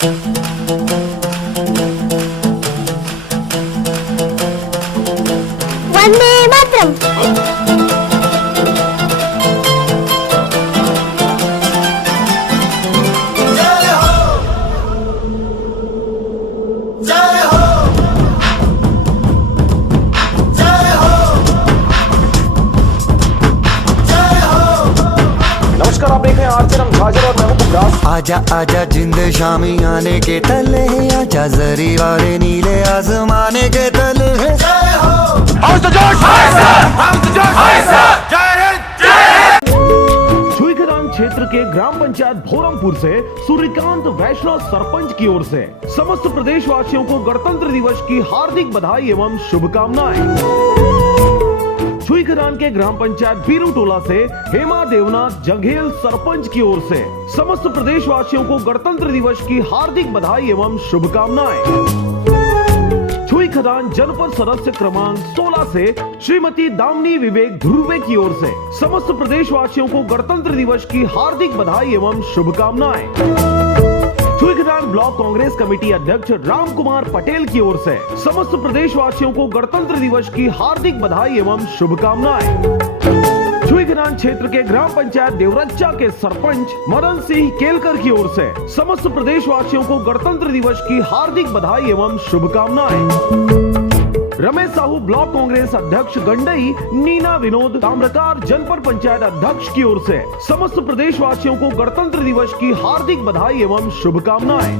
वंदे मातरम। नमस्कार, आप देख रहे हैं आरचरम झाजर और मैं हूं गुरदास। आजा आजा जिंद शामी आने के तले, आजा जरी वाले नीले आसमाने के तले। छुईखदान क्षेत्र के ग्राम पंचायत भोरमपुर से सूर्यकांत वैष्णव सरपंच की ओर से समस्त प्रदेशवासियों को गणतंत्र दिवस की हार्दिक बधाई एवं शुभकामनाएं। छुईखदान के ग्राम पंचायत बीरू टोला से हेमा देवनाथ जंघेल सरपंच की ओर से समस्त प्रदेशवासियों को गणतंत्र दिवस की हार्दिक बधाई एवं शुभकामनाएं। छुईखदान जनपद सदस्य क्रमांक 16 से श्रीमती दामनी विवेक ध्रुवे की ओर से समस्त प्रदेशवासियों को गणतंत्र दिवस की हार्दिक बधाई एवं शुभकामनाएं। छुईखदान ब्लॉक कांग्रेस कमेटी अध्यक्ष राम कुमार पटेल की ओर से समस्त प्रदेशवासियों को गणतंत्र दिवस की हार्दिक बधाई एवं शुभकामनाएं। छुईखदान क्षेत्र के ग्राम पंचायत देवरच्चा के सरपंच मदन सिंह केलकर की ओर से समस्त प्रदेशवासियों को गणतंत्र दिवस की हार्दिक बधाई एवं शुभकामनाएं। रमेश साहू ब्लॉक कांग्रेस अध्यक्ष गंडई नीना विनोद ताम्रकार जनपद पंचायत अध्यक्ष की ओर से समस्त प्रदेशवासियों को गणतंत्र दिवस की हार्दिक बधाई एवं शुभकामनाएं।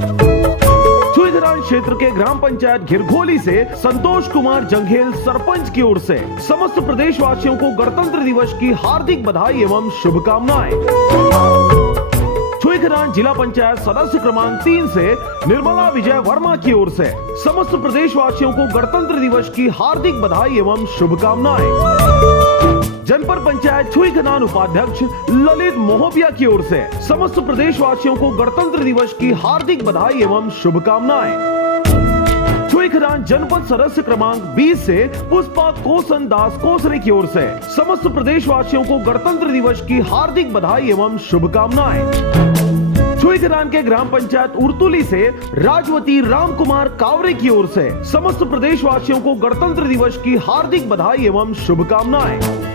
छुईखदान क्षेत्र के ग्राम पंचायत घिरघोली से संतोष कुमार जंघेल सरपंच की ओर से समस्त प्रदेशवासियों को गणतंत्र दिवस की हार्दिक बधाई एवं शुभकामनाएं। छुईखदान जिला पंचायत सदस्य क्रमांक 3 से निर्मला विजय वर्मा की ओर से समस्त प्रदेशवासियों को गणतंत्र दिवस की हार्दिक बधाई एवं शुभकामनाएं। जनपद पंचायत छुईखदान उपाध्यक्ष ललित मोहबिया की ओर से समस्त प्रदेशवासियों को गणतंत्र दिवस की हार्दिक बधाई एवं शुभकामनाएं। छुईखदान जनपद सदस्य क्रमांक 20 से पुष्पा कोसन दास कोसरे की ओर से समस्त प्रदेशवासियों को गणतंत्र दिवस की हार्दिक बधाई एवं शुभकामनाएं। छुईखदान के ग्राम पंचायत उर्तुली से राजवती राम कुमार कावरे की ओर से समस्त प्रदेशवासियों को गणतंत्र दिवस की हार्दिक बधाई एवं शुभकामनाएं।